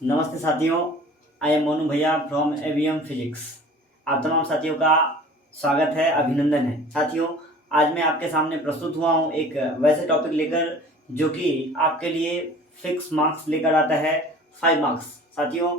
नमस्ते साथियों, I am Monu भैया फ्रॉम एवीएम फिजिक्स। आप तमाम साथियों का स्वागत है, अभिनंदन है। साथियों, आज मैं आपके सामने प्रस्तुत हुआ हूँ एक वैसे टॉपिक लेकर जो कि आपके लिए फिक्स मार्क्स लेकर आता है, 5 मार्क्स। साथियों,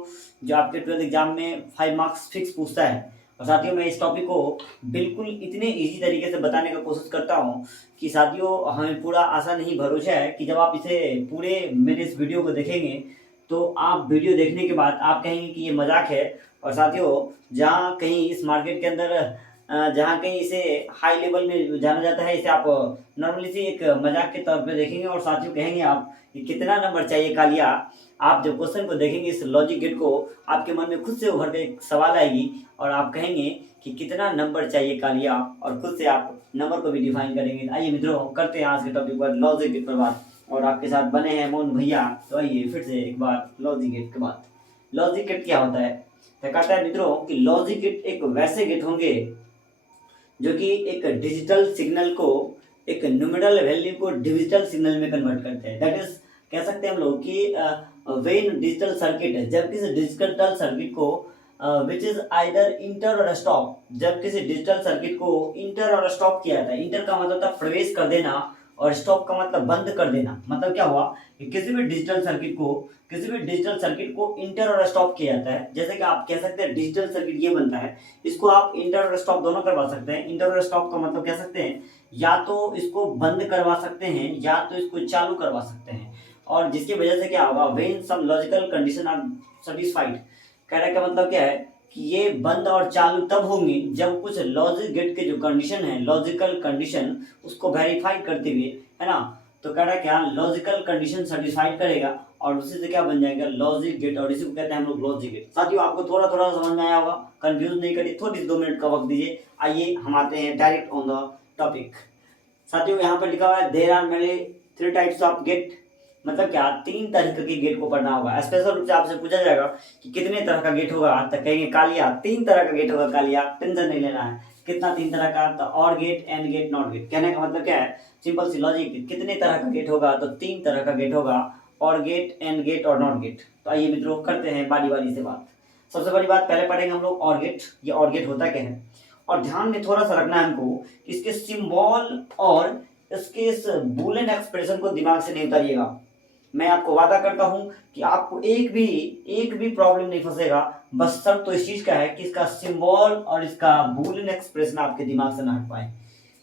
जो आपके 12th एग्जाम में 5 मार्क्स फिक्स पूछता है। और साथियों, मैं इस टॉपिक को बिल्कुल इतने ईजी तरीके से बताने का कोशिश करता हूँ कि साथियों, हमें पूरा आशा नहीं भरोसा है कि जब आप इसे पूरे मेरे इस वीडियो को देखेंगे तो आप वीडियो देखने के बाद आप कहेंगे कि ये मजाक है। और साथियों, जहाँ कहीं इस मार्केट के अंदर जहाँ कहीं इसे हाई लेवल में जाना जाता है, इसे आप नॉर्मली से एक मजाक के तौर पे देखेंगे। और साथियों, कहेंगे आप कि कितना नंबर चाहिए कालिया। आप जब क्वेश्चन को देखेंगे, इस लॉजिक गेट को, आपके मन में खुद से उभर के एक सवाल आएगी और आप कहेंगे कि कितना नंबर चाहिए कालिया, और खुद से आप नंबर को भी डिफाइन करेंगे। आइए मित्रों, करते हैं आज के टॉपिक पर, लॉजिक गेट पर बात। और आपके साथ बने हैं मोहन भैया। तो आइए फिर से एक बार लॉजिक गेट की बात। लॉजिक गेट क्या होता है? तो कहता है मित्रों कि लॉजिक गेट एक वैसे गेट होंगे जो कि एक डिजिटल सिग्नल को, एक न्यूमेरल वैल्यू को डिजिटल सिग्नल में कन्वर्ट करते हैं। दैट इज, कह सकते हैं हम लोग कि वेन डिजिटल सर्किट है, जब किसी डिजिटल सर्किट को विच इज आइदर इंटर और स्टॉप, जब किसी डिजिटल सर्किट को इंटर और स्टॉप किया जाता है। इंटर का मतलब था प्रवेश कर देना, और स्टॉप का मतलब बंद कर देना। मतलब क्या हुआ कि किसी भी डिजिटल सर्किट को इंटर और स्टॉप किया जाता है। जैसे कि आप कह सकते हैं डिजिटल सर्किट ये बनता है, इसको आप इंटर और स्टॉप दोनों करवा सकते हैं। इंटर और स्टॉप का मतलब कह सकते हैं या तो इसको बंद करवा सकते हैं या तो इसको चालू करवा सकते हैं। और जिसकी वजह से क्या होगा, when some logical condition are satisfied. कहने का मतलब क्या है कि ये बंद और चालू तब होंगे जब कुछ लॉजिक गेट के जो कंडीशन है, लॉजिकल कंडीशन, उसको वेरीफाई करते हुए, है ना। तो कह रहा है क्या, लॉजिकल कंडीशन सेटिस्फाइड करेगा और उसी से क्या बन जाएगा, लॉजिक गेट। और इसी को कहते हैं हम लोग लॉजिक गेट। साथियों, आपको थोड़ा थोड़ा समझ में आया होगा, कंफ्यूज नहीं करिए, थोड़ी 2 मिनट का वक्त दीजिए। आइए हम आते हैं डायरेक्ट ऑन द टॉपिक। साथियों, यहाँ पर लिखा हुआ है there are mainly 3 types of gate. मतलब क्या, 3 तरह के गेट को पढ़ना होगा। स्पेशल रूप से आपसे पूछा जाएगा कि कितने तरह का गेट होगा, तो कहेंगे कालिया 3 तरह का गेट होगा। कालिया, टेंशन नहीं लेना है। कितना 3 तरह का? तो or gate, and gate, not gate. कहने का मतलब क्या है, सिंपल सी लॉजिक, कितने तरह का गेट होगा, तो 3 तरह का गेट होगा, और गेट, एंड गेट और नॉट गेट। तो आइए मित्रों, करते हैं बारी बारी से बात। सबसे बड़ी बात पहले पढ़ेंगे हम लोग और गेट। ये और गेट होता क्या है, और ध्यान में थोड़ा सा रखना है हमको, इसके सिंबल और इसके इस बूलियन एक्सप्रेशन को दिमाग से नहीं उतारिएगा। मैं आपको वादा करता हूं कि आपको एक भी प्रॉब्लम नहीं फंसेगा। बस शर्त तो इस चीज का है कि इसका सिंबल और इसका बूलियन एक्सप्रेशन आपके दिमाग से ना हट पाए।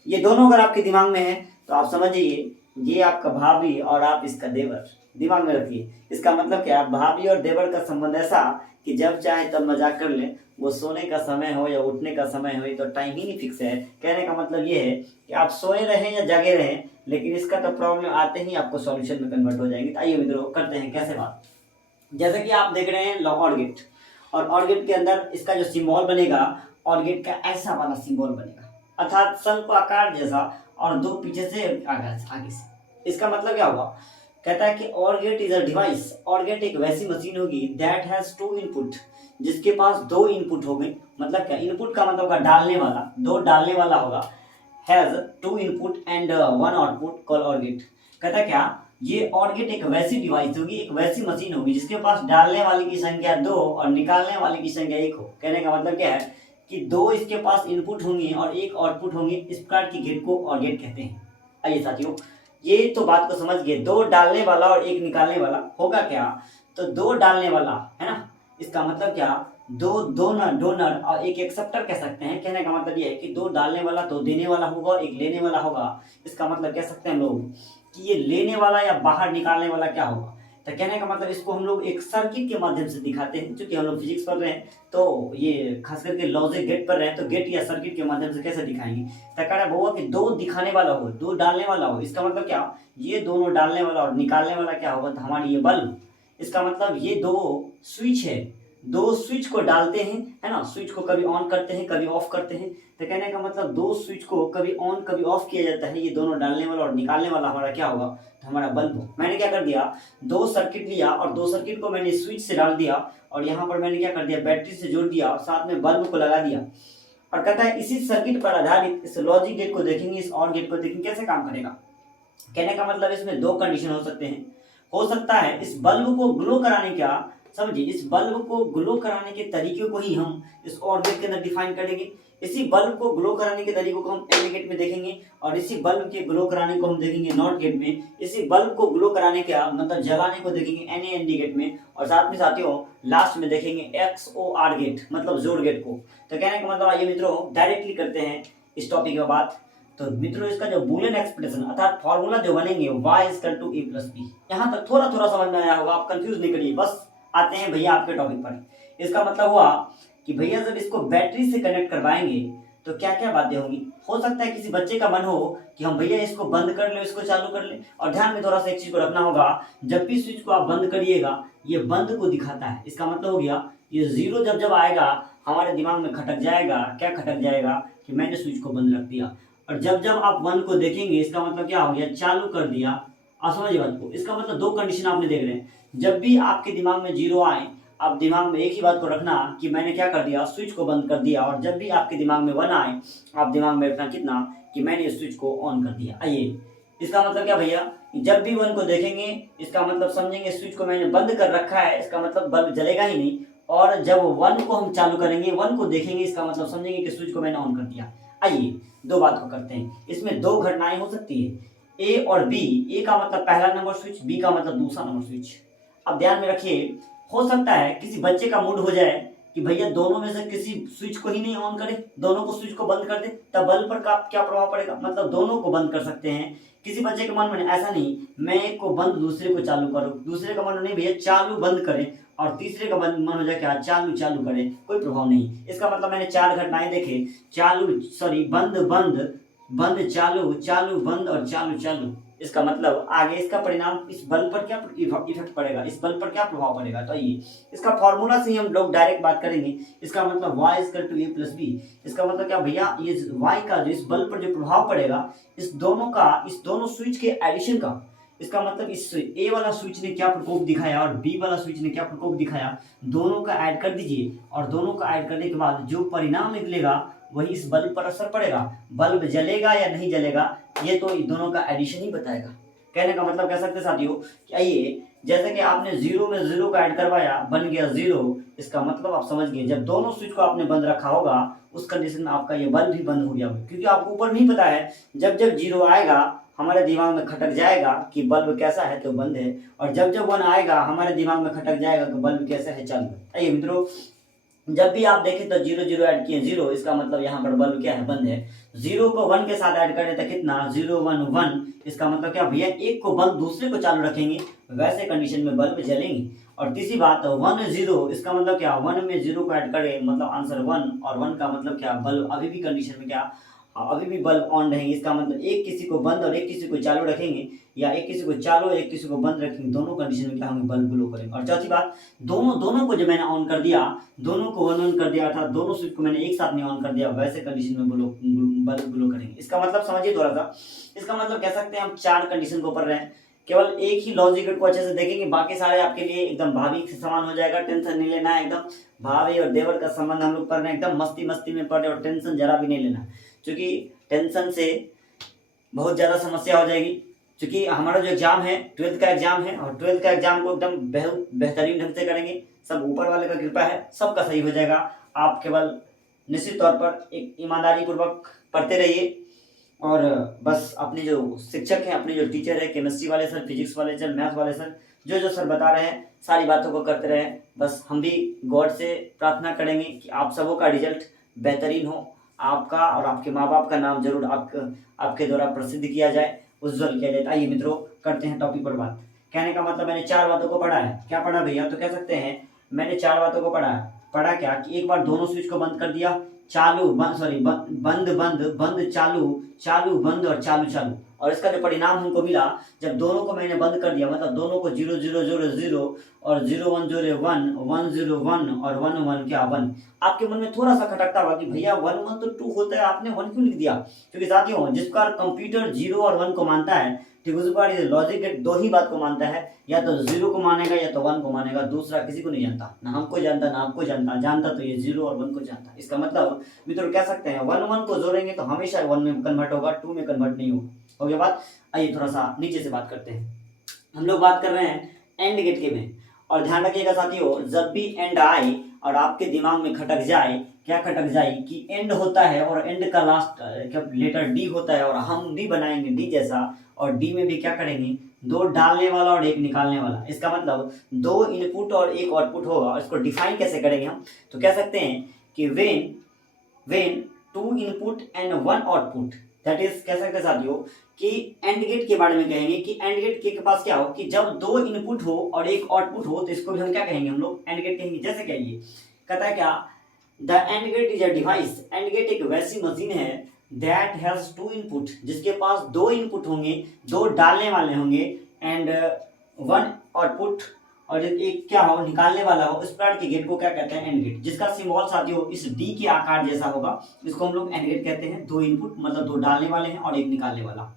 ये दोनों अगर आपके दिमाग में है तो आप समझिए ये आपका भाभी और आप इसका देवर। दिमाग में रखिए, इसका मतलब क्या, भाभी और देवर का संबंध ऐसा कि जब चाहे तब मजाक कर ले। वो सोने का समय हो या उठने का समय हो, तो टाइम ही नहीं फिक्स है। कहने का मतलब ये है कि आप सोए रहें या जागे रहें, लेकिन इसका तो प्रॉब्लम आते ही आपको सॉल्यूशन में कन्वर्ट हो जाएंगे। तो आइए मित्रों, करते हैं कैसे बात। जैसे कि आप देख रहे हैं और गेट, और गेट के अंदर इसका जो सिंबल बनेगा, और गेट का ऐसा वाला सिंबल बनेगा, अर्थात शंख आकार जैसा, और 2 पीछे से आगे से। इसका मतलब क्या हुआ, कहता है कि और गेट इज अ डिवाइस। और गेट एक वैसी मशीन होगी दैट हैज 2 इनपुट, जिसके पास 2 इनपुट होंगे। मतलब क्या, इनपुट का मतलब का डालने वाला, 2 डालने वाला होगा। Has 2 input and 1 output, call और गेट। कहता है क्या, ये और गेट एक वैसी डिवाइस होगी, एक वैसी मशीन होगी जिसके पास डालने वाले की संख्या 2 और निकालने वाले की संख्या 1 हो। कहने का मतलब क्या है कि 2 इसके पास इनपुट होंगे और 1 आउटपुट होंगे। इस प्रकार की गेट को और गेट कहते हैं। आइए साथियों, ये तो बात को समझ गए, 2 डालने वाला और 1 निकालने वाला होगा क्या, तो 2 डालने वाला है ना, इसका मतलब क्या, 2 डोनर और 1 एक्सेप्टर कह सकते हैं। कहने का मतलब ये है कि 2 डालने वाला 2 देने वाला होगा और 1 लेने वाला होगा। इसका मतलब कह सकते हैं हम लोग कि ये लेने वाला या बाहर निकालने वाला क्या होगा। तो कहने का मतलब इसको हम लोग एक सर्किट के माध्यम से दिखाते हैं। क्योंकि हम लोग फिजिक्स पढ़ रहे हैं तो ये खास करके लॉजिक गेट पढ़ रहे हैं, तो गेट या सर्किट के माध्यम से कैसे दिखाएंगे। तो कह रहा है वो कि 2 दिखाने वाला हो, 2 डालने वाला हो। इसका मतलब क्या, ये दोनों डालने वाला और निकालने वाला क्या होगा, तो हमारी ये बल्ब। इसका मतलब ये 2 स्विच है, 2 स्विच को डालते हैं, है ना। स्विच को कभी ऑन करते हैं, कभी ऑफ करते हैं। तो कहने का मतलब 2 स्विच को कभी ऑन कभी ऑफ किया जाता है। ये दोनों डालने वाला और निकालने वाला हमारा क्या होगा, तो हमारा बल्ब हो। मैंने क्या कर दिया, 2 सर्किट लिया और 2 सर्किट को मैंने स्विच से डाल दिया, और यहाँ पर मैंने क्या कर दिया, बैटरी से जोड़ दिया और साथ में बल्ब को लगा दिया। और कहता है इसी सर्किट पर आधारित इस लॉजिक गेट को देखेंगे, इस और गेट को देखेंगे कैसे काम करेगा। कहने का मतलब इसमें 2 कंडीशन हो सकते हैं। हो सकता है इस बल्ब को ग्लो कराने का समझिए, इस बल्ब को ग्लो कराने के तरीके को ही हम इस और गेट के अंदर डिफाइन करेंगे। इसी बल्ब को ग्लो कराने के तरीकों को हम एंड गेट में देखेंगे और इसी बल्ब के ग्लो कराने को हम देखेंगे नॉट गेट में। इसी बल्ब को ग्लो कराने का मतलब जलाने को देखेंगे NAND गेट में। और साथ में साथियों लास्ट में देखेंगे XOR गेट मतलब जोड़ गेट को। तो कहने का मतलब आइए मित्रों डायरेक्टली करते हैं इस टॉपिक में बात। तो मित्रों इसका जो बूलियन एक्सप्रेशन अर्थात फॉर्मूला जो बनेंगे y = a + b, यहाँ तक थोड़ा थोड़ा समझ में आया होगा, आप कंफ्यूज नहीं करिए। बस आते हैं भैया आपके टॉपिक पर। इसका मतलब हुआ कि भैया जब इसको बैटरी से कनेक्ट करवाएंगे तो क्या क्या बातें होंगी। हो सकता है किसी बच्चे का मन हो कि हम भैया इसको बंद कर ले, इसको चालू कर ले। और ध्यान में थोड़ा सा एक चीज को रखना होगा, जब भी स्विच को आप बंद करिएगा ये बंद को दिखाता है। इसका मतलब हो गया ये 0 जब जब आएगा हमारे दिमाग में खटक जाएगा, क्या खटक जाएगा कि मैंने स्विच को बंद रख दिया। और जब जब आप 1 को देखेंगे इसका मतलब क्या हो गया, चालू कर दिया। आप समझिए बात को। इसका मतलब दो कंडीशन आपने देख रहे हैं। जब भी आपके दिमाग में 0 आए आप दिमाग में एक ही बात को रखना कि मैंने क्या कर दिया, स्विच को बंद कर दिया। और जब भी आपके दिमाग में 1 आए आप दिमाग में रखना कितना कि मैंने स्विच को ऑन कर दिया। आइए इसका मतलब क्या भैया, जब भी 1 को देखेंगे इसका मतलब समझेंगे स्विच को मैंने बंद कर रखा है, इसका मतलब बल्ब जलेगा ही नहीं। और जब 1 को हम चालू करेंगे, 1 को देखेंगे इसका मतलब समझेंगे कि स्विच को मैंने ऑन कर दिया। आइए दो बात को करते हैं। इसमें दो घटनाएं हो सकती है, ए और बी। ए का मतलब पहला नंबर स्विच, बी का मतलब दूसरा नंबर स्विच। अब ध्यान में रखिए, हो सकता है किसी बच्चे का मूड हो जाए कि भैया दोनों में से किसी स्विच को ही नहीं ऑन करे, दोनों को स्विच को बंद कर दे, तब बल्ब पर क्या प्रभाव पड़ेगा। मतलब दोनों को बंद कर सकते हैं। किसी बच्चे के मन में ऐसा नहीं मैं एक को बंद दूसरे को चालू करूं, दूसरे का मन नहीं भैया चालू बंद करें, और तीसरे का मन हो जाए क्या चालू चालू करें, कोई प्रभाव नहीं। इसका मतलब मैंने 4 घटनाएं देखे, बंद बंद बंद चालू चालू बंद और चालू चालू। इसका मतलब आगे इसका परिणाम इस बल्ब पर क्या इफेक्ट पड़ेगा, इस बल्ब पर क्या प्रभाव पड़ेगा। तो ये इसका फॉर्मूला से ही हम लोग डायरेक्ट बात करेंगे। इसका मतलब y = a + b। इसका मतलब क्या भैया, ये y का जो इस बल्ब पर जो प्रभाव पड़ेगा इस दोनों स्विच के एडिशन का। इसका मतलब इस ए वाला स्विच ने क्या प्रकोप दिखाया और बी वाला स्विच ने क्या प्रकोप दिखाया, दोनों का ऐड कर दीजिए। और दोनों का ऐड करने के बाद जो परिणाम निकलेगा वही इस बल्ब पर असर पड़ेगा। बल्ब जलेगा या नहीं जलेगा ये तो दोनों का एडिशन ही बताएगा। कहने का मतलब कह सकते साथियों कि आइए जैसे कि आपने 0 में 0 का ऐड करवाया बन गया 0। इसका मतलब आप समझ गए जब दोनों स्विच को आपने बंद रखा होगा उस कंडीशन में आपका ये बल्ब भी बंद हो गया होगा, क्योंकि आपको ऊपर नहीं पता है जब जब 0 आएगा हमारे दिमाग में खटक जाएगा कि बल्ब कैसा है तो बंद है, और जब जब 1 आएगा हमारे दिमाग में खटक जाएगा कि बल्ब कैसा है चालू है। आइए मित्रों, जब भी आप देखें तो 0 0 ऐड किए 0, इसका मतलब यहाँ पर बल्ब क्या है, बंद है। 0 को 1 के साथ ऐड करें तो कितना 0 1 1। इसका मतलब क्या भैया, एक को बंद दूसरे को चालू रखेंगे वैसे कंडीशन में बल्ब जलेंगे। और तीसरी बात 1 0, इसका मतलब क्या 1 में 0 को ऐड करें मतलब आंसर 1, और 1 का मतलब क्या बल्ब अभी भी कंडीशन में क्या अभी भी बल्ब ऑन रहेंगे। इसका मतलब एक किसी को बंद और एक किसी को चालू रखेंगे, या एक किसी को चालू एक किसी को बंद रखेंगे, दोनों कंडीशन में क्या होंगे बल्ब ग्लो करेंगे। और चौथी बात, दोनों को जब मैंने ऑन कर दिया, दोनों को ऑन कर दिया था, दोनों स्विच को मैंने एक साथ नहीं ऑन कर दिया वैसे कंडीशन में बल्ब ग्लो करेंगे। इसका मतलब समझिए थोड़ा सा। इसका मतलब कह सकते हैं हम 4 कंडीशन को पढ़ रहे हैं, केवल एक ही लॉजिक को अच्छे से देखेंगे, बाकी सारे आपके लिए एकदम भाभी से समान हो जाएगा। टेंशन नहीं लेना है, एकदम भाभी और देवर का संबंध हम लोग पढ़ रहे हैं, एकदम मस्ती मस्ती में पढ़ रहे और टेंशन जरा भी नहीं लेना, क्योंकि टेंशन से बहुत ज़्यादा समस्या हो जाएगी। क्योंकि हमारा जो एग्जाम है 12th का एग्जाम है, और 12th का एग्जाम को एकदम बेहतरीन ढंग से करेंगे। सब ऊपर वाले का कृपा है, सबका सही हो जाएगा। आप केवल निश्चित तौर पर एक ईमानदारी पूर्वक पढ़ते रहिए, और बस अपने जो शिक्षक हैं, अपने जो टीचर है, केमिस्ट्री वाले सर, फिजिक्स वाले सर, मैथ्स वाले सर, जो सर बता रहे हैं सारी बातों को करते रहें। बस हम भी गॉड से प्रार्थना करेंगे कि आप सबों का रिजल्ट बेहतरीन हो, आपका और आपके माँ बाप का नाम जरूर आपके द्वारा प्रसिद्ध किया जाए, उज्जवल किया जाए। आइए मित्रों करते हैं टॉपिक पर बात। कहने का मतलब मैंने 4 बातों को पढ़ा है। क्या पढ़ा भैया, तो कह सकते हैं मैंने 4 बातों को पढ़ा क्या कि एक बार दोनों स्विच को बंद कर दिया, चालू बंद बंद बंद चालू चालू बंद और चालू चालू। और इसका जो परिणाम हमको मिला जब दोनों को मैंने बंद कर दिया, मतलब दोनों को 0 0 0 0 और 0 1 0 1 1 0 1 और 1 1 क्या 1। आपके मन में थोड़ा सा खटकता होगा कि भैया 1 1 तो 2 होता है, आपने 1 क्यों लिख दिया। क्योंकि साथियों जिसका कंप्यूटर 0 और 1 को मानता है, ठीक उस बार लॉजिक गेट 2 ही बात को मानता है, या तो 0 को मानेगा या तो 1 को मानेगा, दूसरा किसी को नहीं जानता, ना हमको जानता ना आपको जानता तो ये 0 और 1 को जानता। इसका मतलब मित्रों कह सकते हैं 1 1 को जोड़ेंगे तो हमेशा 1 में कन्वर्ट होगा, 2 में कन्वर्ट नहीं होगा। हो गया बात। आइए थोड़ा सा नीचे से बात करते हैं। हम लोग बात कर रहे हैं एंड गेट के में, और ध्यान रखिएगा साथियों, जब भी एंड आए और आपके दिमाग में खटक जाए, क्या खटक जाए कि एंड होता है और एंड का लास्ट लेटर डी होता है और हम भी बनाएंगे डी जैसा, और डी में भी क्या करेंगे, दो डालने वाला और एक निकालने वाला। इसका मतलब दो इनपुट और एक आउटपुट होगा। इसको डिफाइन कैसे करेंगे हम, तो कह सकते हैं कि when two input and one output, that is कह सकते हैं साथियों कि एंड गेट के बारे में कहेंगे कि एंड गेट के पास क्या हो कि जब दो इनपुट हो और एक आउटपुट हो तो इसको भी हम क्या कहेंगे, हम लोग एंड गेट कहेंगे। जैसे कहिए कहता है क्या, the AND gate is a device, AND gate एक वैसी मशीन है दैट हैज टू इनपुट, जिसके पास दो इनपुट होंगे, दो डालने वाले होंगे, एंड वन आउटपुट, और एक क्या हो निकालने वाला हो। इस प्रकार के गेट को क्या कहते हैं, एंड गेट, जिसका सिंबल साथियों इस डी के आकार जैसा होगा, इसको हम लोग एंड गेट कहते हैं। दो इनपुट मतलब दो डालने वाले हैं और एक निकालने वाला।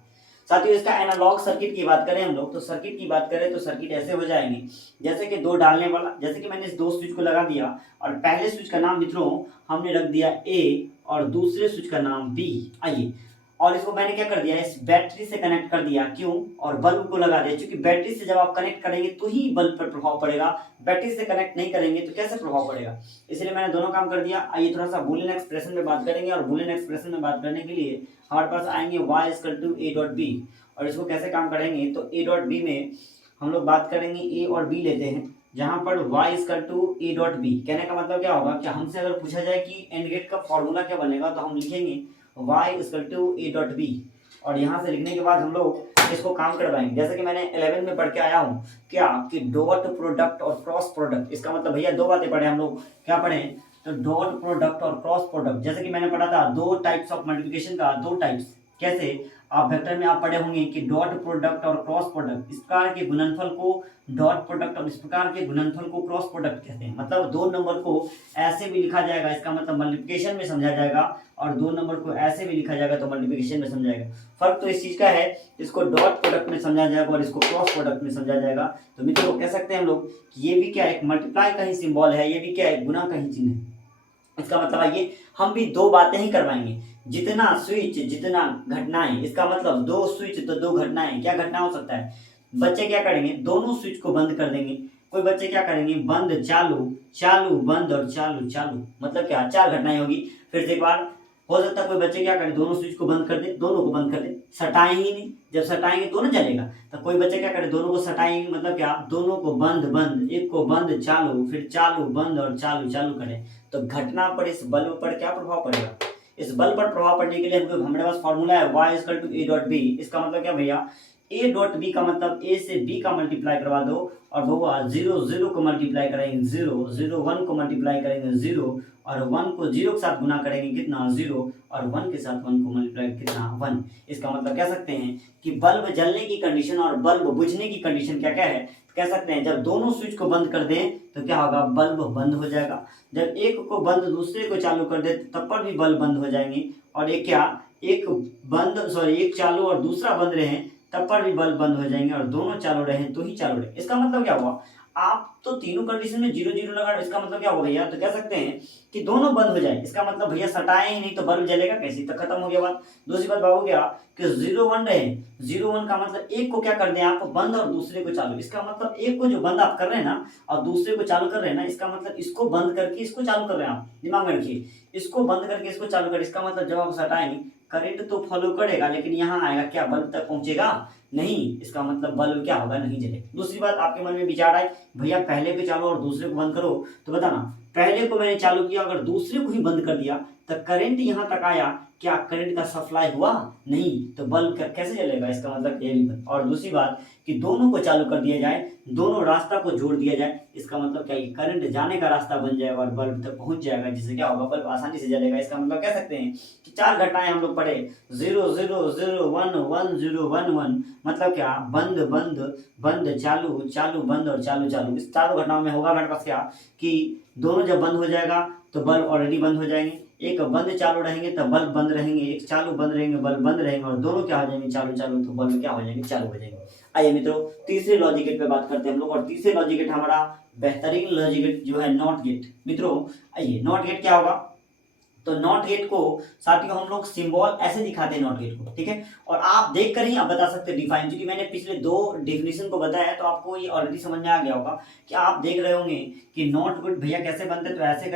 साथियों इसका एनालॉग सर्किट की बात करें हम लोग, तो सर्किट की बात करें तो सर्किट ऐसे हो जाएंगे जैसे कि दो डालने वाला, जैसे कि मैंने इस दो स्विच को लगा दिया और पहले स्विच का नाम मित्रों हमने रख दिया ए और दूसरे स्विच का नाम बी। आइए, और इसको मैंने क्या कर दिया, इस बैटरी से कनेक्ट कर दिया, क्यों, और बल्ब को लगा दिया, क्योंकि बैटरी से जब आप कनेक्ट करेंगे तो ही बल्ब पर प्रभाव पड़ेगा, बैटरी से कनेक्ट नहीं करेंगे तो कैसे प्रभाव पड़ेगा, इसलिए मैंने दोनों काम कर दिया। आइए थोड़ा सा बूलियन एक्सप्रेशन में बात करेंगे, और बूलियन एक्सप्रेशन में बात करने के लिए हमारे पास आएंगे y = a डॉट बी, और इसको कैसे काम करेंगे, तो a डॉट बी में हम लोग बात करेंगे a और b लेते हैं, जहां पर y = a डॉट बी। कहने का मतलब क्या होगा कि हमसे अगर पूछा जाए कि एंड गेट का फॉर्मूला क्या बनेगा, तो हम लिखेंगे y = a डॉट बी, और यहाँ से लिखने के बाद हम लोग इसको काम करवाएंगे। जैसे कि मैंने 11 में पढ़ के आया हूँ क्या कि डॉट प्रोडक्ट और क्रॉस प्रोडक्ट। इसका मतलब भैया दो बातें पढ़े हम लोग, क्या पढ़े, तो डॉट प्रोडक्ट और क्रॉस प्रोडक्ट। जैसे कि मैंने पढ़ा था दो टाइप्स ऑफ मल्टीप्लिकेशन का, दो टाइप्स कैसे, आप वेक्टर में आप पढ़े होंगे कि डॉट प्रोडक्ट और क्रॉस प्रोडक्ट, इस प्रकार के गुणनफल को डॉट प्रोडक्ट और इस प्रकार के गुणनफल को क्रॉस प्रोडक्ट कहते हैं। मतलब दो नंबर को ऐसे भी लिखा जाएगा, इसका मतलब मल्टीप्लिकेशन में समझा जाएगा, और दो नंबर को ऐसे भी लिखा जाएगा तो मल्टीप्लिकेशन में समझाएगा। फर्क तो इस चीज का है, इसको डॉट प्रोडक्ट में समझा जाएगा और इसको क्रॉस प्रोडक्ट में समझा जाएगा। तो मित्रों कह सकते हैं हम लोग कि ये भी क्या एक मल्टीप्लाई का ही सिंबल है, ये भी क्या है गुणा का ही चिन्ह है। इसका मतलब आइए हम भी दो बातें ही करवाएंगे, जितना स्विच जितना घटनाएं। इसका मतलब दो स्विच तो दो घटनाएं, क्या घटना हो सकता है, बच्चे क्या करेंगे, दोनों स्विच को बंद कर देंगे। कोई बच्चे क्या करेंगे, बंद चालू, चालू बंद और चालू चालू, मतलब क्या चार घटनाएं होगी। फिर से एक बार, हो सकता है कोई बच्चे क्या करें, दोनों स्विच को बंद कर दे, दोनों को बंद कर दे, सटाएंगे ही नहीं, जब सटाएंगे तो ना चलेगा। तो कोई बच्चे क्या करे, दोनों को सटाएंगे, मतलब क्या, दोनों को बंद बंद, एक को बंद चालू, फिर चालू बंद और चालू चालू करें, तो घटना पर इस बल्ब पर क्या प्रभाव पड़ेगा। इस बल्ब पर प्रभाव पड़ने के लिए हमारे पास फॉर्मूला है y = a डॉट बी। इसका मतलब क्या भैया, a डॉट बी का मतलब a से b का मल्टीप्लाई करवा दो, और बउआ 0 0 को मल्टीप्लाई करेंगे 0, 0 1 को मल्टीप्लाई करेंगे 0, और 1 को 0 के साथ गुना करेंगे कितना 0, और 1 के साथ 1 को मल्टीप्लाई कितना 1। इसका मतलब कह सकते हैं कि बल्ब जलने की कंडीशन और बल्ब बुझने की कंडीशन क्या क्या है, कह सकते हैं जब दोनों स्विच को बंद कर दें तो क्या होगा, बल्ब बंद हो जाएगा। जब एक को बंद दूसरे को चालू कर दे तब पर भी बल्ब बंद हो जाएंगे, और एक क्या, एक चालू और दूसरा बंद रहे तब पर भी बल्ब बंद हो जाएंगे, और दोनों चालू रहे तो ही चालू रहे। इसका मतलब क्या हुआ, आप तो तीनों कंडीशन में 0 0 लगा, इसका मतलब क्या हो भैया, तो कह सकते हैं कि दोनों बंद हो जाए। इसका मतलब भैया सटाए ही नहीं तो बल्ब जलेगा कैसे, तो खत्म हो गया बात। दूसरी बात बाबू क्या कि 0 1 रहे, 0 1 का मतलब एक को क्या कर दें आप बंद और दूसरे को चालू। इसका मतलब एक को जो बंद आप कर रहे हैं ना और दूसरे को चालू कर रहे हैं ना, इसका मतलब इसको बंद करके इसको चालू कर रहे हैं। आप दिमाग में रखिए, इसको बंद करके इसको चालू कर, इसका मतलब जब आप सटाएंगे करंट तो फॉलो करेगा, लेकिन यहाँ आएगा क्या, बल्ब तक पहुंचेगा नहीं। इसका मतलब बल्ब क्या होगा, नहीं जलेगा। दूसरी बात आपके मन में विचार आए, भैया पहले को चालू और दूसरे को बंद करो, तो बताना पहले को मैंने चालू किया अगर दूसरे को ही बंद कर दिया तो करंट यहाँ तक आया, क्या करंट का सप्लाई हुआ नहीं, तो बल्ब कैसे जलेगा। इसका मतलब ये भी। और दूसरी बात कि दोनों को चालू कर दिया जाए, दोनों रास्ता को जोड़ दिया जाए, इसका मतलब क्या, करंट जाने का रास्ता बन जाएगा और बल्ब तक पहुंच जाएगा, जिससे क्या होगा, बल्ब आसानी से जलेगा। इसका मतलब कह सकते हैं कि चार घटनाएं हम लोग पढ़े, 0 0 0 1 1 0 1 1, मतलब क्या, बंद बंद बंद चालू, चालू बंद और चालू चालू। इस चारों घटनाओं में होगा हमारे पास क्या कि दोनों जब बंद हो जाएगा तो बल्ब ऑलरेडी बंद हो जाएंगे, एक बंद चालू रहेंगे तब बल्ब बंद रहेंगे, एक चालू बंद रहेंगे बल्ब बंद रहेंगे, और दोनों क्या हो जाएंगे, चालू चालू, तो बल्ब क्या हो जाएंगे, चालू हो जाएंगे। आइए मित्रों तीसरे लॉजिक गेट पे बात करते हैं हम लोग, और तीसरे लॉजिक गेट हमारा बेहतरीन लॉजिक गेट जो है नॉट गेट। मित्रों आइए, नॉट गेट क्या होगा, तो नॉट गेट को साथियों हम लोग सिंबल ऐसे दिखाते हैं नॉट गेट को, ठीक है। और आप देख कर ही आप बता सकते हैं डिफाइन, क्योंकि मैंने पिछले 2 डेफिनेशन को बताया तो आपको ये ऑलरेडी समझ में आ गया होगा कि आप देख रहे होंगे कि नॉट गेट भैया कैसे बनते हैं, तो ऐसे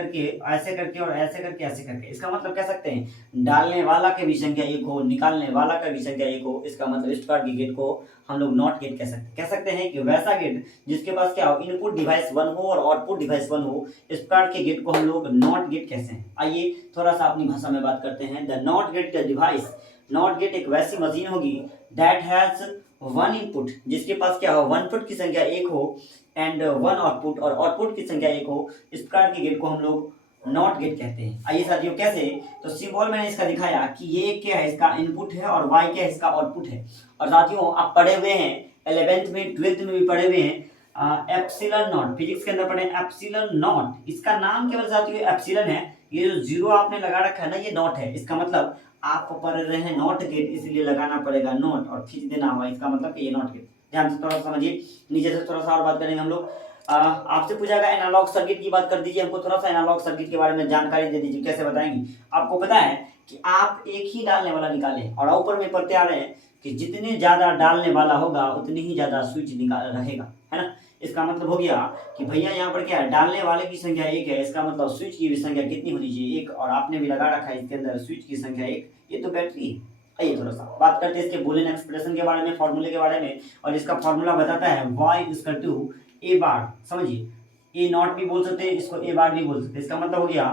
करके और ऐसे करके ऐसे करके। इसका मतलब कह सकते हैं डालने वाला की भी संख्या 1 हो, निकालने वाला का भी संख्या 1 हो, इसका मतलब इस प्रकार के गेट को हम लोग नॉट गेट कह सकते हैं कि वैसा गेट जिसके पास क्या हो, इनपुट डिवाइस 1 हो और आउटपुट डिवाइस 1 हो, इस प्रकार के गेट को हम लोग नॉट गेट कहते हैं। आइए थोड़ा सा अपनी भाषा में बात करते हैं। The not gate device, not gate एक वैसी मशीन होगी दैट हैज 1 इनपुट, जिसके पास क्या हो, 1 इनपुट की संख्या 1 हो एंड 1 आउटपुट और आउटपुट की संख्या 1 हो, इस प्रकार के गेट को हम लोग नॉट गेट कहते हैं। आइए साथियों कैसे, तो सिंबल मैंने इसका दिखाया कि ये क्या है, इसका इनपुट है और y क्या है, इसका आउटपुट है। और साथियों आप पढ़े हुए हैं 11th में 12th में भी पढ़े हुए हैं एप्सिलॉन नॉट, फिजिक्स के अंदर पढ़े एप्सिलॉन नॉट। इसका नाम केवल साथियों एप्सिलॉन है, ये जो जीरो आपने लगा रखा है ना ये नॉट है, इसका मतलब आप पढ़ रहे हैं नॉट गेट, इसलिए लगाना पड़ेगा नॉट और खींच देना होगा, इसका मतलब कि ये नॉट गेट। ध्यान से थोड़ा समझिए, नीचे से थोड़ा सा और बात करेंगे हम लोग। आपसे पूछा गया एनालॉग सर्किट की बात कर दीजिए, हमको थोड़ा सा एनालॉग सर्किट के बारे में जानकारी दे दीजिए, कैसे बताएंगे। आपको पता है कि आप एक ही डालने वाला निकालें और ऊपर में पढ़ते आ रहे हैं कि जितने ज्यादा डालने वाला होगा उतनी ही ज्यादा स्विच निकाल रहेगा, है ना। इसका मतलब हो गया कि भैया यहाँ पर क्या है, डालने वाले की संख्या 1 है, इसका मतलब स्विच की भी संख्या कितनी होनी चाहिए, 1, और आपने भी लगा रखा है इसके अंदर स्विच की संख्या 1, ये तो बैटरी है। आइए थोड़ा सा बात करते हैं इसके बूलियन एक्सप्रेशन के बारे में, फॉर्मूले के बारे में। और इसका फॉर्मूला बताता है y इक्वल टू ए बार, समझिए ए नॉट भी बोल सकते हैं, इसको ए बार भी बोल सकते हैं। इसका मतलब हो गया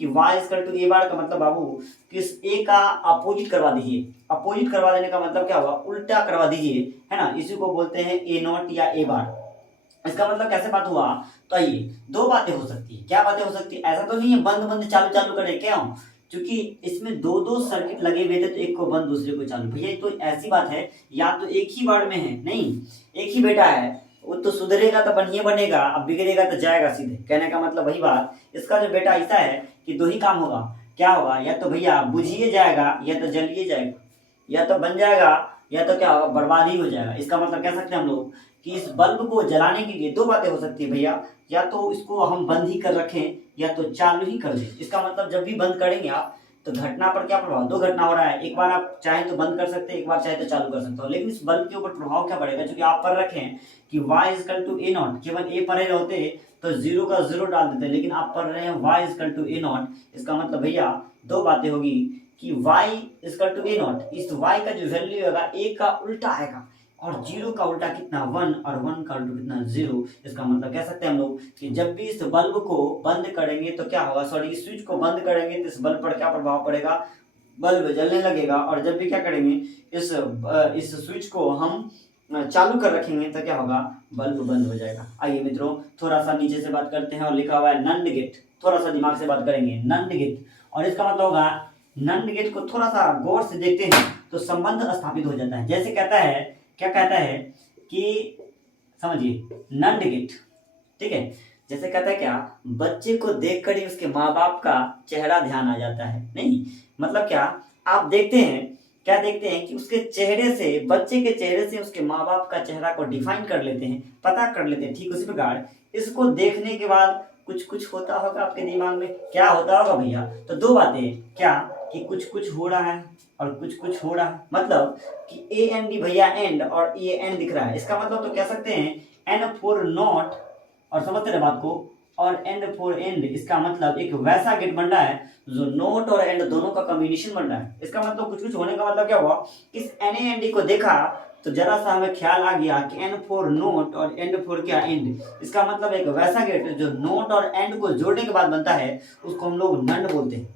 कि y इक्वल टू ए बार का मतलब बाबू किस ए का अपोजिट करवा दीजिए। अपोजिट करवा देने का मतलब क्या हुआ, उल्टा करवा दीजिए, है ना, इसी को बोलते हैं ए नॉट या ए बार। इसका मतलब कैसे बात हुआ, तो आइए 2 बातें हो सकती है। क्या बातें हो सकती है, ऐसा तो नहीं है बंद बंद चालू चालू करे क्या हूँ, क्योंकि इसमें 2 सर्किट लगे हुए थे, तो एक को बंद दूसरे को चालू। भैया तो ऐसी बात है, या तो एक ही बार में है, नहीं एक ही बेटा है, वो तो सुधरेगा तो बढ़िया बनेगा, अब बिगड़ेगा तो जाएगा सीधे। कहने का मतलब वही बात, इसका जो बेटा ऐसा है कि 2 ही काम होगा। क्या होगा, या तो भैया बुझिए जाएगा या तो जलिए जाएगा, या तो बन जाएगा या तो क्या होगा, बर्बाद ही हो जाएगा। इसका मतलब कह सकते हैं हम लोग कि इस बल्ब को जलाने के लिए 2 बातें हो सकती है भैया, या तो इसको हम बंद ही कर रखें या तो चालू ही कर दें। इसका मतलब जब भी बंद करेंगे आप तो घटना पर क्या प्रभाव, 2 घटना हो रहा है, एक बार आप चाहे तो बंद कर सकते हैं, एक बार चाहे तो चालू कर सकते हो। लेकिन इस बल्ब के ऊपर प्रभाव क्या पड़ेगा, क्योंकि आप पढ़ रखे हैं कि y equal to A not, केवल ए पढ़े होते तो 0 का 0 डाल देते, लेकिन आप पढ़ रहे हैं y equal to A not. इसका मतलब भैया 2 बातें होगी कि y equal to A not, इस y का जो वैल्यू होगा ए का उल्टा आएगा, और 0 का उल्टा कितना 1, और 1 का उल्टा कितना 0। इसका मतलब कह सकते हैं हम लोग कि जब भी इस बल्ब को बंद करेंगे तो क्या होगा, सॉरी इस स्विच को बंद करेंगे तो इस बल्ब पर क्या प्रभाव पड़ेगा, बल्ब जलने लगेगा। और जब भी क्या करेंगे, इस स्विच को हम चालू कर रखेंगे तो क्या होगा, बल्ब बंद हो जाएगा। आइए मित्रों थोड़ा सा नीचे से बात करते हैं, और लिखा हुआ है नंद गेट, थोड़ा सा दिमाग से बात करेंगे नंद गेट, और इसका मतलब होगा नंद गेट को थोड़ा सा गौर से देखते हैं तो संबंध स्थापित हो जाता है। जैसे कहता है, क्या कहता है कि समझिए नंद गेट, ठीक है, जैसे कहता है क्या, बच्चे को देखकर ही उसके माँ बाप का चेहरा ध्यान आ जाता है। नहीं मतलब क्या, आप देखते हैं, क्या देखते हैं कि उसके चेहरे से, बच्चे के चेहरे से उसके माँ बाप का चेहरा को डिफाइन कर लेते हैं, पता कर लेते हैं। ठीक उसी प्रकार इसको देखने के बाद कुछ कुछ होता होगा आपके दिमाग में, क्या होता होगा भैया, तो 2 बातें, क्या कि कुछ कुछ हो रहा है और कुछ कुछ हो रहा है, मतलब कि ए एन डी भैया एंड और ए एन दिख रहा है। इसका मतलब तो कह सकते हैं एन फॉर नॉट, और समझते रहे बात को, और एंड फॉर एंड। इसका मतलब एक वैसा गेट बन रहा है जो नोट और एंड दोनों का कॉम्बिनेशन बन रहा है। इसका मतलब कुछ कुछ होने का मतलब क्या हुआ, इस एन ए एन डी को देखा तो जरा सा हमें ख्याल आ गया कि एन फॉर नोट और एंड फॉर क्या एंड। इसका मतलब एक वैसा गेट जो नोट और एंड को जोड़ने के बाद बनता है, उसको हम लोग नंड बोलते हैं।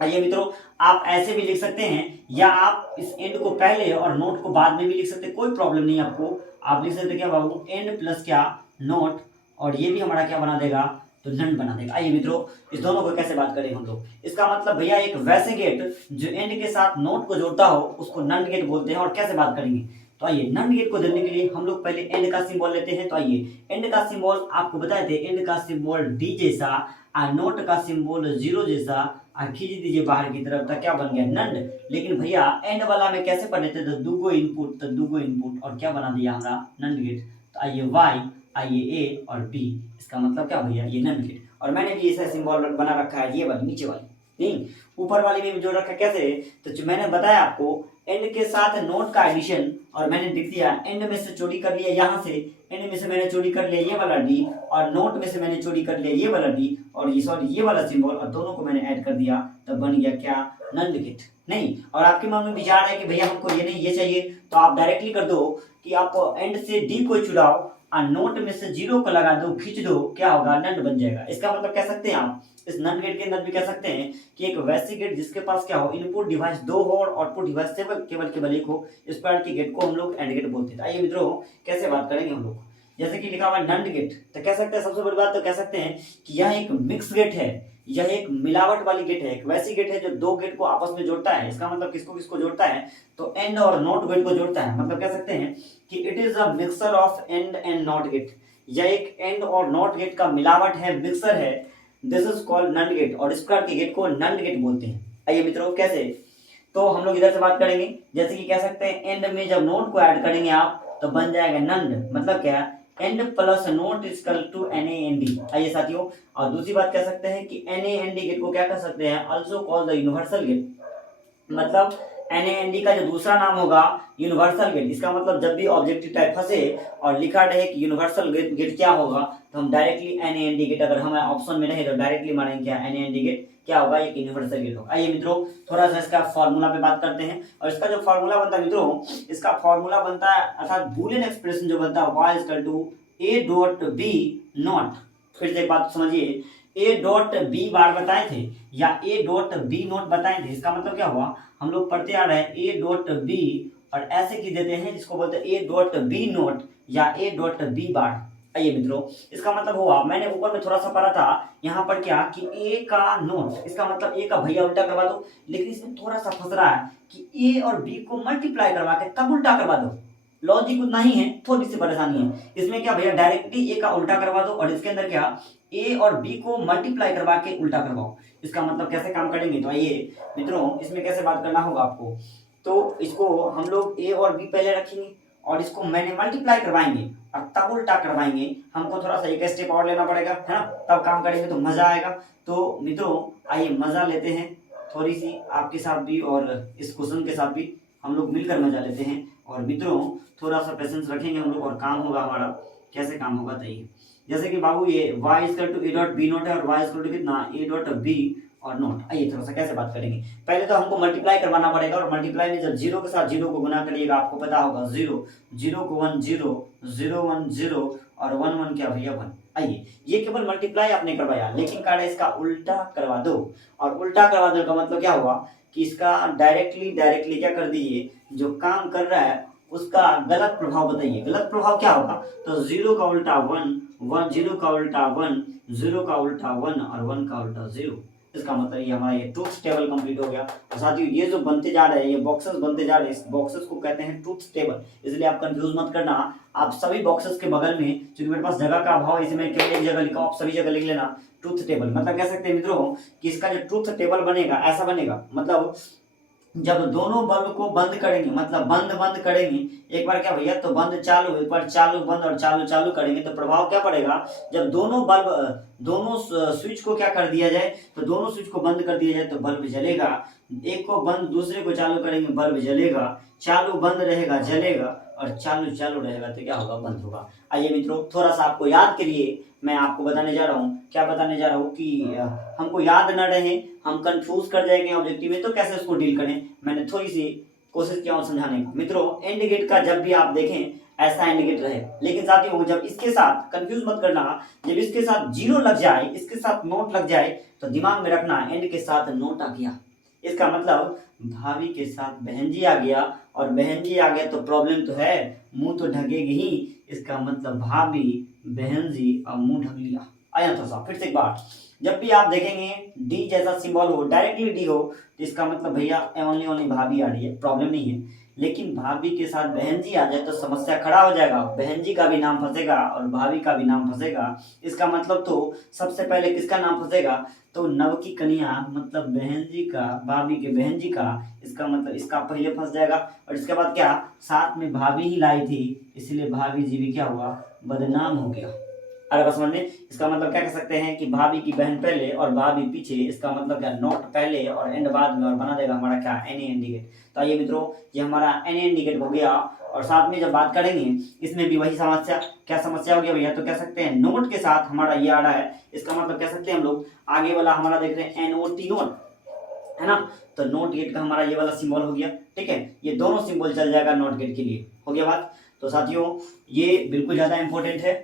आइए मित्रों आप ऐसे भी लिख सकते हैं, या आप इस एंड को पहले और नोट को बाद में भी लिख सकते हैं, कोई प्रॉब्लम नहीं आपको। आप लिख सकते क्या बाबू, एंड प्लस क्या नोट, और ये भी हमारा क्या बना देगा, तो नंड बना देगा। आइए मित्रों इस दोनों को कैसे बात करें हम लोग। इसका मतलब भैया एक वैसे गेट जो एंड के साथ नोट को जोड़ता हो उसको नंड गेट बोलते हैं। और कैसे बात करेंगे, तो आइए नंड गेट को देने के लिए हम लोग पहले एंड का सिंबल लेते हैं। तो आइए एंड का सिंबल आपको बताए थे, एंड का सिंबल डी जैसा और नोट का सिंबल 0 जैसा, और खींच दीजिए बाहर की तरफ, तक क्या बन गया नंड। लेकिन भैया एंड वाला में कैसे पढ़े थे, तो 2 इनपुट, तो 2 इनपुट, और क्या बना दिया हमारा नंड गेट। तो आइए वाई, आइए ए और बी, इसका मतलब क्या भैया, ये नंड गेट। और मैंने भी ऐसा सिंबल बना रखा है, ये वाली नीचे वाली, नहीं, ऊपर वाली में भी जोड़ रखा कैसे, तो जो मैंने बताया आपको एंड के साथ नोट का एडिशन, और मैंने लिख दिया एंड में से चोरी कर लिया यहाँ से, एंड में से मैंने चोरी कर लिया ये वाला डी, और नोट में से मैंने चोरी कर लिया ये वाला डी, और ये सॉरी ये वाला सिंबल, और दोनों को मैंने ऐड कर दिया, तब बन गया क्या, नंद गेट। नहीं, और आपके मन में विचार है कि भैया हमको ये नहीं ये चाहिए, तो आप डायरेक्टली कर दो कि आप एंड से डी को चुराओ और नोट में से जीरो को लगा दो, खींच दो, क्या होगा, नंद बन जाएगा। इसका मतलब कह सकते हैं आप इस नंद गेट के अंदर भी कह सकते हैं कि एक वैसी गेट जिसके पास क्या हो, इनपुट डिवाइस 2 हो और आउटपुट डिवाइस केवल एक हो, इस प्रकार की गेट को हम लोग एंड गेट बोलते हैं। आइए मित्रों कैसे बात करेंगे हम लोग, जैसे कि लिखा हुआ नंद गेट, तो कह सकते हैं सबसे बड़ी बात तो कह सकते हैं कि यह एक मिक्स गेट है, यह एक मिलावट वाली गेट है, एक वैसी गेट है जो दो गेट को आपस में जोड़ता है। इसका मतलब किसको किसको जोड़ता है, तो एंड और नॉट गेट को जोड़ता है। मतलब कह सकते हैं कि it is a mixer of and and not gate, यह एक एंड और नॉट गेट का मिलावट है, मिक्सर है, this is called NAND gate, और इस प्रकार के गेट को नंद गेट बोलते हैं। आइए मित्रों कैसे, तो हम लोग इधर से बात करेंगे, जैसे कि कह सकते हैं एंड में जब नोट को ऐड करेंगे आप तो बन जाएगा नंद, मतलब क्या, AND plus not is equal to NAND। आइए साथियों, और दूसरी बात कह सकते हैं कि NAND गेट को क्या कर सकते हैं, also call the universal gate. मतलब NAND का जो दूसरा नाम होगा यूनिवर्सल गेट। इसका मतलब जब भी ऑब्जेक्टिव टाइप फंसे और लिखा रहे कि यूनिवर्सल गेट क्या होगा, तो हम डायरेक्टली NAND गेट, अगर हमें ऑप्शन में नहीं तो डायरेक्टली मानेंगे क्या, NAND गेट क्या होगा, एक यूनिवर्सल गेट होगा। आइए मित्रों थोड़ा सा इसका फॉर्मूला पे बात करते हैं, और इसका जो फॉर्मूला बनता है मित्रों, इसका फॉर्मूला बनता है अर्थात बूलियन एक्सप्रेशन जो बनता है y equal to a dot b not. फिर से एक बात समझिए, a डॉट b बार बताए थे या a डॉट b नॉट बताए थे, इसका मतलब क्या हुआ, हम लोग पढ़ते आ रहे हैं a डॉट b और ऐसे की देते हैं जिसको बोलते हैं a डॉट b नॉट या a डॉट b बार। आइए मित्रों, इसका मतलब हुआ, मैंने ऊपर में थोड़ा सा पढ़ा था यहाँ पर क्या कि a का नोट, इसका मतलब a का भैया उल्टा करवा दो, लेकिन इसमें थोड़ा सा फंस रहा है कि a और b को मल्टीप्लाई करवा के तब उल्टा करवा दो। लॉजिक उतना ही है, थोड़ी सी परेशानी है इसमें, क्या भैया डायरेक्टली ए का उल्टा करवा दो और इसके अंदर क्या ए और बी को मल्टीप्लाई करवा के उल्टा करवाओ। इसका मतलब कैसे काम करेंगे, तो आइए मित्रों इसमें कैसे बात करना होगा आपको, तो इसको हम लोग ए और बी पहले रखेंगे और इसको मैंने मल्टीप्लाई करवाएंगे और तब उल्टा करवाएंगे। हमको थोड़ा सा एक स्टेप और लेना पड़ेगा है ना, तब काम करेंगे तो मजा आएगा। तो मित्रों आइए मजा लेते हैं थोड़ी सी, आपके साथ भी और इस क्वेश्चन के साथ भी हम लोग मिलकर मजा लेते हैं। और मित्रों थोड़ा सा पेशेंस रखेंगे हम लोग और काम होगा हमारा। कैसे काम होगा बताइए, जैसे कि बाबू ये y equal to a dot b not है और y इक्वल टू कितना a डॉट b और नोट। आइए थोड़ा सा कैसे बात करेंगे, पहले तो हमको मल्टीप्लाई करवाना पड़ेगा, और मल्टीप्लाई में जब जीरो के साथ जीरो को गुना करिएगा आपको पता होगा जीरो, जीरो को 1 0, 0 1 0 और 1 1 क्या भैया 1। आइए ये केवल मल्टीप्लाई आपने करवाया, लेकिन कार्य इसका उल्टा करवा दो, और उल्टा करवा दो का मतलब क्या हुआ कि इसका डायरेक्टली क्या कर दीजिए, जो काम कर रहा है उसका गलत प्रभाव बताइए। गलत प्रभाव क्या होगा, तो जीरो का उल्टा 1, 1 जीरो का उल्टा 1, जीरो का उल्टा 1 और 1 का उल्टा 0। इसका मतलब ये हमारा ये ट्रूथ टेबल कंप्लीट हो गया। और साथियों ये जो बनते जा रहे हैं, ये बॉक्सेस बनते जा रहे हैं, इस बॉक्सेस को कहते हैं ट्रूथ टेबल, इसलिए आप कंफ्यूज मत करना। आप सभी बॉक्सेस के बगल में, क्योंकि मेरे पास जगह का अभाव है इसमें केवल एक जगह लिखा, आप सभी जगह लिख लेना ट्रूथ टेबल। मतलब कह सकते हैं मित्रों कि इसका जो ट्रूथ टेबल बनेगा ऐसा बनेगा, मतलब जब दोनों बल्ब को बंद करेंगे, मतलब बंद बंद करेंगे, एक बार क्या भैया तो बंद चालू, एक बार चालू बंद और चालू चालू करेंगे, तो प्रभाव क्या पड़ेगा, जब दोनों बल्ब दोनों स्विच को क्या कर दिया जाए, तो दोनों स्विच को बंद कर दिया जाए तो बल्ब जलेगा। एक को बंद दूसरे को चालू करेंगे बल्ब जलेगा, चालू बंद रहेगा जलेगा, और चालू चालू रहेगा तो क्या होगा, बंद होगा। आइए मित्रों थोड़ा सा आपको याद के लिए मैं आपको बताने जा रहा हूँ, क्या बताने जा रहा हूँ कि हमको याद न रहे, हम कंफ्यूज कर जाएंगे ऑब्जेक्टिव में, तो कैसे उसको डील करें, मैंने थोड़ी सी कोशिश किया हूँ समझाने का। मित्रों एंड गेट का जब भी आप देखें ऐसा एंड गेट रहे, लेकिन साथियों जब इसके साथ कंफ्यूज मत करना, जब इसके साथ जीरो लग जाए, इसके साथ नोट लग जाए, तो दिमाग में रखना एंड के साथ नोट आ गया, इसका मतलब भाभी के साथ बहन जी आ गया, और बहन जी आ गया तो प्रॉब्लम तो है, मुंह तो ढकेगी ही, इसका मतलब भाभी बहन जी और मुंह ढक लिया। आया थोड़ा सा फिर से एक बार, जब भी आप देखेंगे डी जैसा सिंबल हो, डायरेक्टली डी हो, तो इसका मतलब भैया ओनली भाभी आ रही है, प्रॉब्लम नहीं है। लेकिन भाभी के साथ बहन जी आ जाए तो समस्या खड़ा हो जाएगा, बहन जी का भी नाम फंसेगा और भाभी का भी नाम फंसेगा। इसका मतलब तो सबसे पहले किसका नाम फंसेगा, तो नव की कन्या मतलब बहन जी का, भाभी के बहन जी का, इसका मतलब इसका पहले फंस जाएगा। और इसके बाद क्या, साथ में भाभी ही लाई थी, इसलिए भाभी जी भी क्या हुआ, बदनाम हो गया। आ रहा समझ में। इसका मतलब क्या कह सकते हैं कि भाभी की बहन पहले और भाभी पीछे, इसका मतलब क्या, नॉट पहले और एंड बाद में, और बना देगा हमारा क्या, एनी इंडिकेट। तो आइए मित्रों, ये हमारा एनी इंडिकेट हो गया। और साथ में जब बात करेंगे इसमें भी वही समस्या, क्या समस्या हो गया भैया, तो कह सकते हैं नोट के साथ हमारा ये आ रहा है, इसका मतलब कह सकते हैं हम लोग आगे वाला हमारा देख रहे हैं NOT नोट, है ना। तो नोट गेट का हमारा ये वाला सिंबल हो गया, ठीक है। ये दोनों सिंबल चल जाएगा नोट गेट के लिए, हो गया बात। तो साथियों ये बिल्कुल ज़्यादा इंपॉर्टेंट है,